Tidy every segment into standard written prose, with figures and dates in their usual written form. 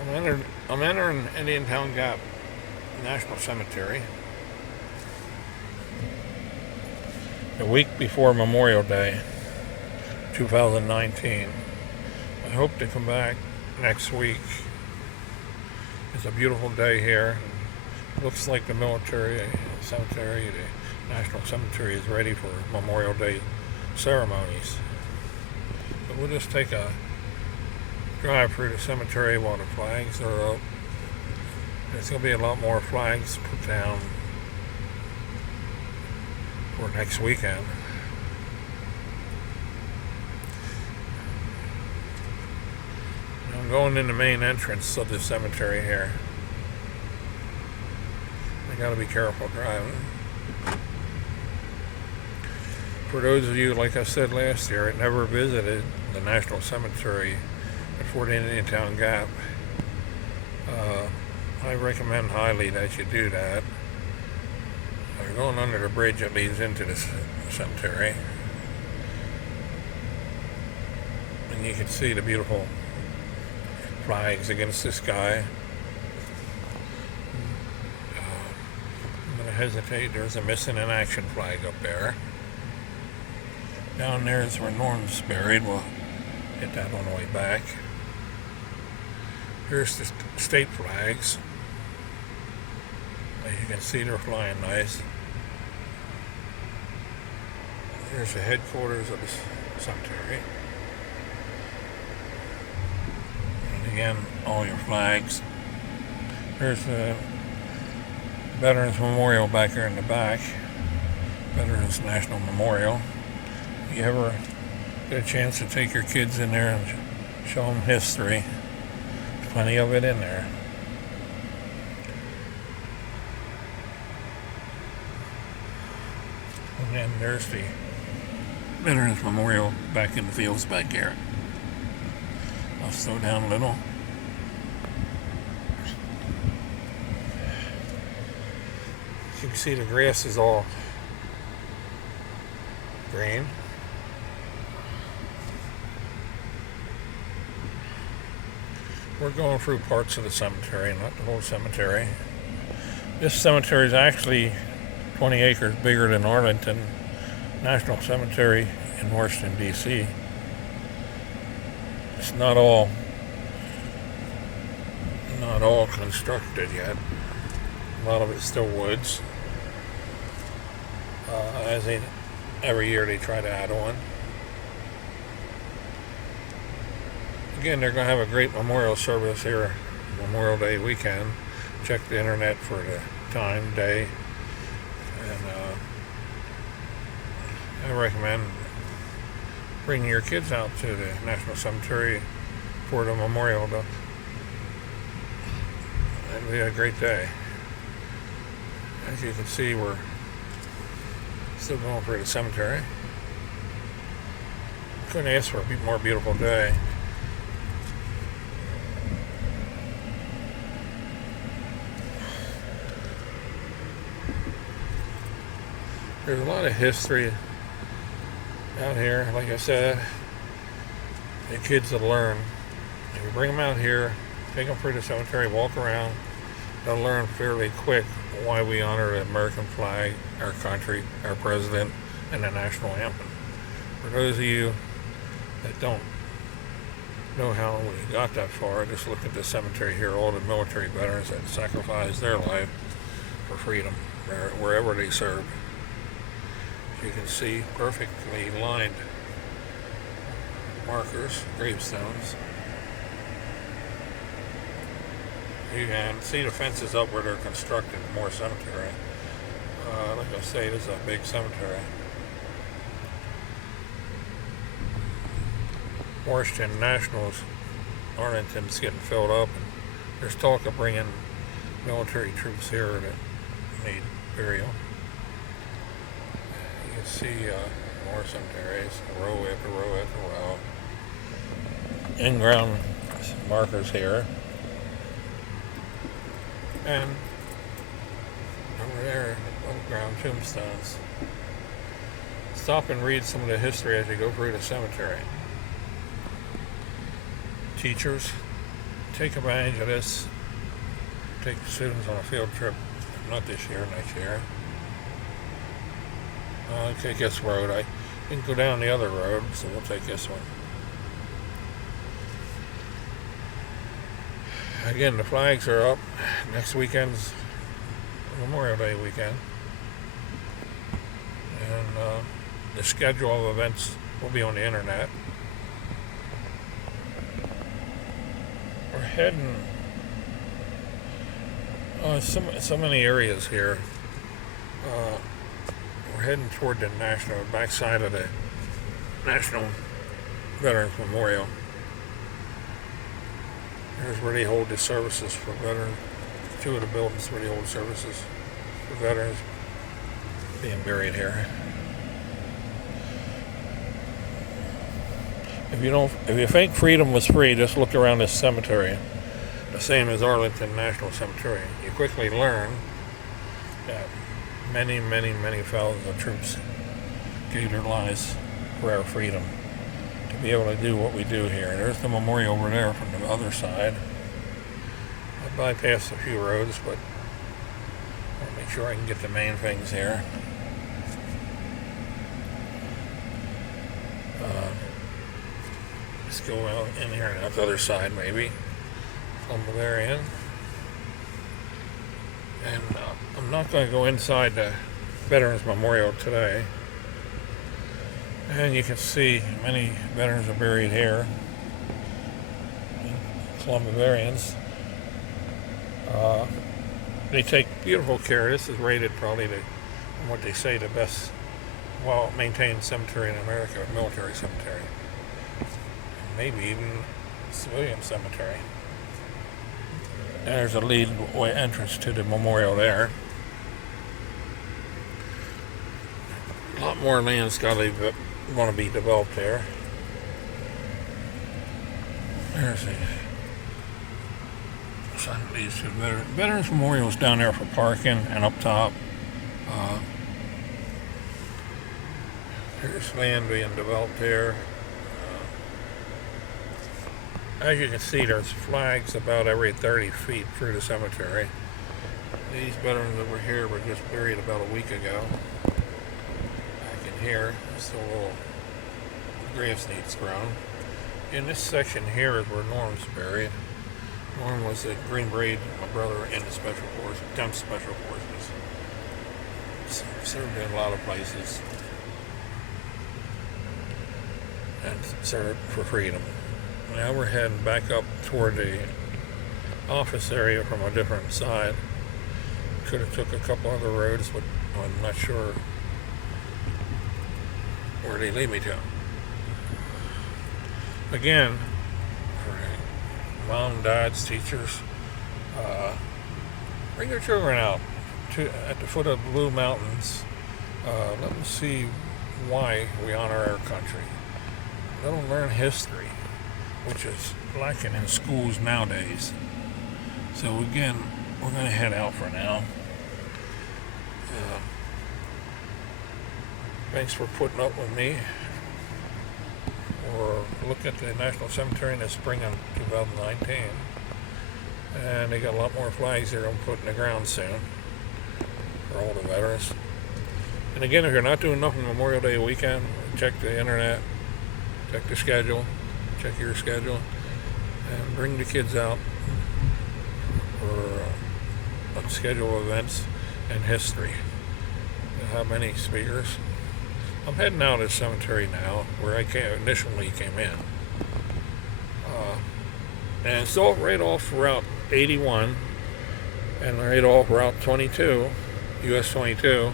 I'm entering Indiantown Gap National Cemetery the week before Memorial Day, 2019. I hope to come back next week. It's a beautiful day here. It looks like the military cemetery, the National Cemetery, is ready for Memorial Day ceremonies. But we'll just take a drive through the cemetery while the flags are up. There's going to be a lot more flags put down for next weekend. I'm going in the main entrance of the cemetery here. I got to be careful driving. For those of you, like I said last year, that never visited the National Cemetery at Fort Indiantown Gap, I recommend highly that you do that. You're going under the bridge that leads into the cemetery, and you can see the beautiful flags against the sky. I'm going to hesitate. There's a missing in action flag up there. Down there is where Norm's buried. We'll hit that on the way back. Here's the state flags. As you can see, they're flying nice. Here's the headquarters of the cemetery. And again, all your flags. There's the Veterans Memorial back here in the back. Veterans National Memorial. If you ever get a chance to take your kids in there and show them history, there's plenty of it in there. And then there's the Veterans Memorial back in the fields back here. I'll slow down a little. You can see the grass is all green. We're going through parts of the cemetery, not the whole cemetery. This cemetery is actually 20 acres bigger than Arlington National Cemetery in Washington, D.C. It's not all constructed yet. A lot of it's still woods. Every year they try to add on. Again, they're going to have a great memorial service here Memorial Day weekend. Check the internet for the time, day, and I recommend bringing your kids out to the National Cemetery for the Memorial Day. It'll be a great day. As you can see, we're still going through the cemetery. Couldn't ask for a more beautiful day. There's a lot of history out here. Like I said, the kids will learn. If you bring them out here, take them through the cemetery, walk around, they'll learn fairly quick why we honor the American flag, our country, our president, and the national anthem. For those of you that don't know how we got that far, just look at the cemetery here, all the military veterans that sacrificed their life for freedom, wherever they served. You can see perfectly lined markers, gravestones. You can see the fences up where they're constructed more cemetery. Like I say, this is a big cemetery. Washington Nationals, Arlington's getting filled up, and there's talk of bringing military troops here that need burial. You can see more cemeteries, row after row after row. In-ground markers here. And over there, above-ground tombstones. Stop and read some of the history as you go through the cemetery. Teachers, take advantage of this. Take the students on a field trip, not this year, next year. I'll take this road. I didn't go down the other road, so we'll take this one. Again, the flags are up. Next weekend's Memorial Day weekend. And the schedule of events will be on the internet. We're heading so many areas here. We're heading toward the backside of the National Veterans Memorial. Here's where they hold the services for veterans. Two of the buildings where they hold services for veterans being buried here. If you think freedom was free, just look around this cemetery, the same as Arlington National Cemetery. You quickly learn that many, many, many thousands of troops gave their lives for our freedom to be able to do what we do here. There's the memorial over there from the other side. I bypassed a few roads, but I'll make sure I can get the main things here. Let's go out in here and out the other side, maybe. From the very end. And I'm not going to go inside the Veterans Memorial today. And you can see many veterans are buried here. Columbarians. They take beautiful care. This is rated probably what they say, the best well-maintained cemetery in America, military cemetery. Maybe even civilian cemetery. There's a lead way entrance to the memorial there. A lot more land's got to want to be developed there. There's these Veterans Memorials down there for parking and up top. There's land being developed here. As you can see, there's flags about every 30 feet through the cemetery. These veterans over here were just buried about a week ago. Back in here, still a little grass needs grown. In this section here is where Norm's buried. Norm was a Green Beret, my brother, in the Special Forces, 10th Special Forces. Served in a lot of places. And served for freedom. Now we're heading back up toward the office area from a different side. Could have took a couple other roads, but I'm not sure where they lead me to. Again, for mom, dads, teachers, bring your children out at the foot of the Blue Mountains. Let them see why we honor our country. Let them learn history, which is lacking in schools nowadays. So again, we're going to head out for now. Thanks for putting up with me. Or look at the National Cemetery in the spring of 2019. And they got a lot more flags they're going to put in the ground soon for all the veterans. And again, if you're not doing nothing Memorial Day weekend, check the internet, check the schedule. Check your schedule and bring the kids out for a schedule of events and history. How many speakers? I'm heading out of the cemetery now where I initially came in. And it's all right off Route 81 and right off Route 22, US 22,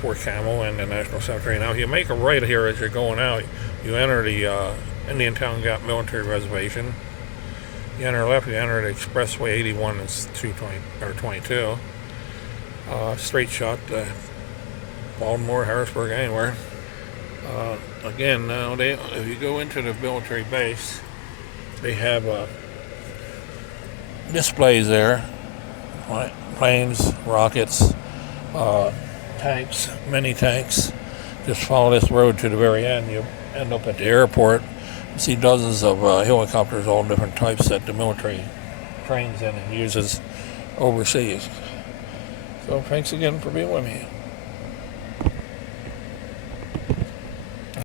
Fort Campbell and the National Cemetery. Now, if you make a right here as you're going out, you enter the Indiantown Gap Military Reservation. You enter left, you enter the Expressway 81, it's 22. Straight shot to Baltimore, Harrisburg, anywhere. Again, now if you go into the military base, they have displays there, planes, rockets, tanks, many tanks. Just follow this road to the very end. You'll end up at the airport See dozens of helicopters, all different types that the military trains in and uses overseas. So thanks again for being with me.